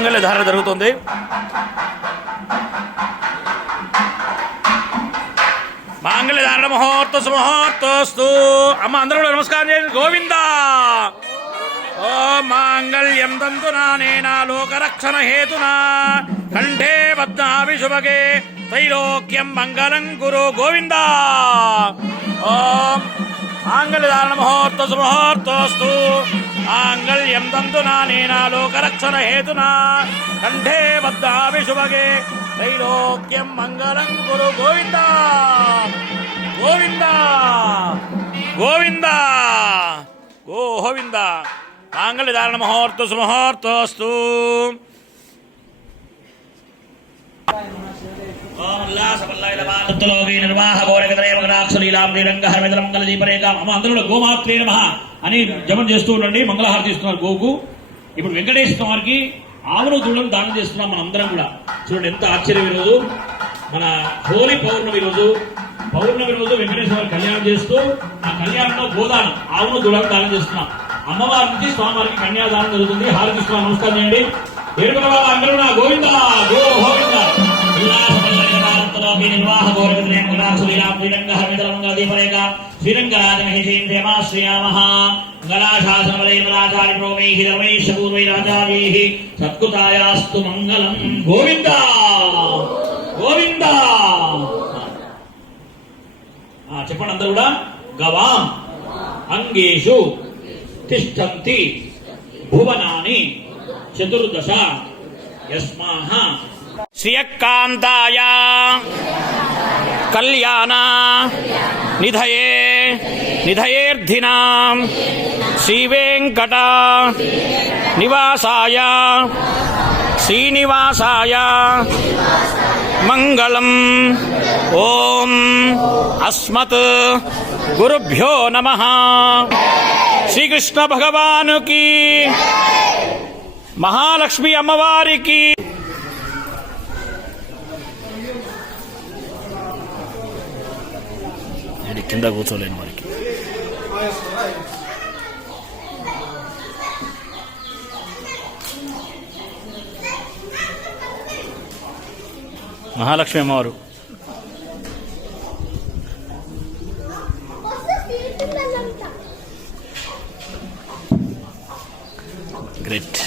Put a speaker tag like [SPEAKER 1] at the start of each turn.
[SPEAKER 1] మాంగళ్య జరుగుతుంది. మాంగళ్య ముహూర్త సుముహూర్తస్తు. అమ్మ అందరూ నమస్కారం చేయండి. గోవింద. ఓ మాంగళ్యం తంతునా నేనా లోకరక్షణ హేతునా. కంఠే పద్మాభి శుభగే త్రైలోక్యం మంగళం గురు గోవింద. ఓం మాంగళ్యధారణ ముహూర్త సుముహూర్తోస్తు. మాంగళ్యం తంతునానేనా లోకరక్షణ హేతునా? కంఠే బద్దామి శుభగే త్రైలోక్యం మంగళం గురు గోవింద. గోవింద. గోవింద. గోవింద మాంగళ్య ధారణ ముహూర్త సుముహూర్తోస్తు గోమాత్రే నమ అని జపం చేస్తూ ఉండండి మంగళహారతి ఇస్తున్నారు గోకు ఇప్పుడు వెంకటేశ్వర స్వామికి ఆవును దూడను దానం చేస్తున్నాం మన అందరం కూడా చూడండి ఎంత ఆశ్చర్యం ఈరోజు మన హోలీ పౌర్ణమి రోజు పౌర్ణమి రోజు వెంకటేశ్వర కళ్యాణం చేస్తూ ఆ కళ్యాణంలో గోదానం ఆవును దూడను దానం చేస్తున్నాం అమ్మవారి నుంచి స్వామివారికి కన్యాదానం జరుగుతుంది హారతి స్వామి నమస్కారం చేయండి ఏడుగుల బాబా అందరూ నా గోవింద గో గోవింద శ్రీరంగరాజమహిషేంద్రియమాశ్రయామః మంగళాశాసనవలైమలాచారి ప్రోమైః సత్కృతాయాస్తు మంగళం గోవింద గోవింద చెప్పండి అందరూ కూడా గవాం అంగేషు తిష్టంతి భువనాని చతుర్దశ యస్మాహ శ్రియకాంతాయ కళ్యాణ నిధయే నిధయేర్ధినా శ్రీవేంకట నివాసాయ శ్రీనివాసాయ మంగళం ఓం అస్మత్ గురుభ్యో నమ శ్రీకృష్ణ భగవానుకి మహాలక్ష్మి అమ్మవారికి కింద కూర్చోలేని వారికి మహాలక్ష్మి అమ్మవారు. గ్రేట్